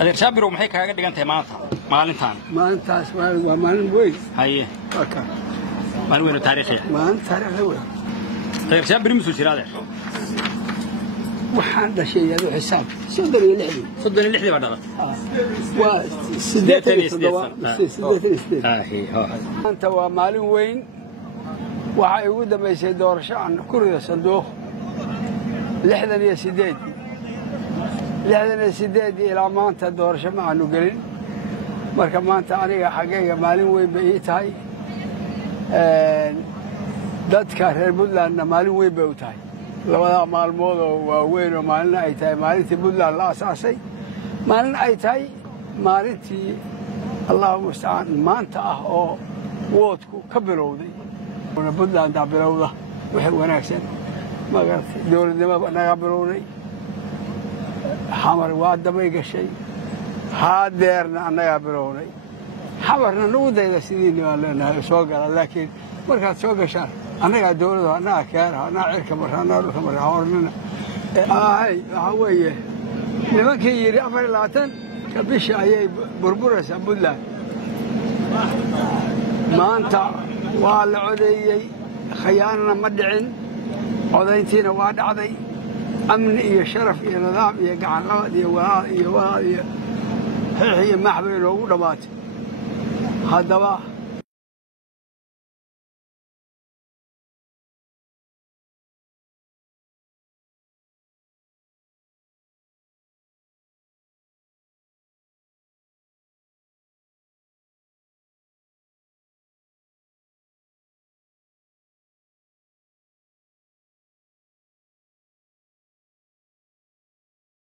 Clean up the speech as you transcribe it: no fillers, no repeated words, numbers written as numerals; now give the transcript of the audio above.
adeer Shaabiro maxay kaaga dhigan tahay maalintan maalintaas waa maalin weyn haye waka maalin weyn taariikhi weyn adeer Shaabiro muxuu jiraa waxaan dhashay iyadoo xisaab 36 baa dhalatay waa 88 anta waa maalin weyn waxa ay ugu dambeysay doorasho aan kurida sanduuq 68 ilaa maanta doorasho ma aanu gelin marka maanta aniga xagayga maalin weyn bay ii tahay dadka reer Puntlandna maalin weyn bay u tahay labada maalmood oo waaweyn oo maalin ay tahay maalintii Puntland la asaasay maalin ay tahay maalintii Allahu musta'an maanta ah oo woodku ka bilowday Puntland daa bilowda wixii wanaagsan magartay dowladnimada naga bilowday xamar waa damay gashay haadeerna annaga bilownay xamarna nagu dayda sidii aan leenahay soo gala laakiin markaad soo gashaan annaga dowladda annaga keena annaga cirka marana dhulka marana hornina waxa weeye nimankii yiri 24 ka bisha ayay burburaysaa Puntland maanta waa la codeeyay khiyaanana ma dhicin codayntiina waa dhacday amni iyo sharaf iyo nidaam iyo gacan qabad iyo waa iyo maxbay loogu dhamaatay haddaba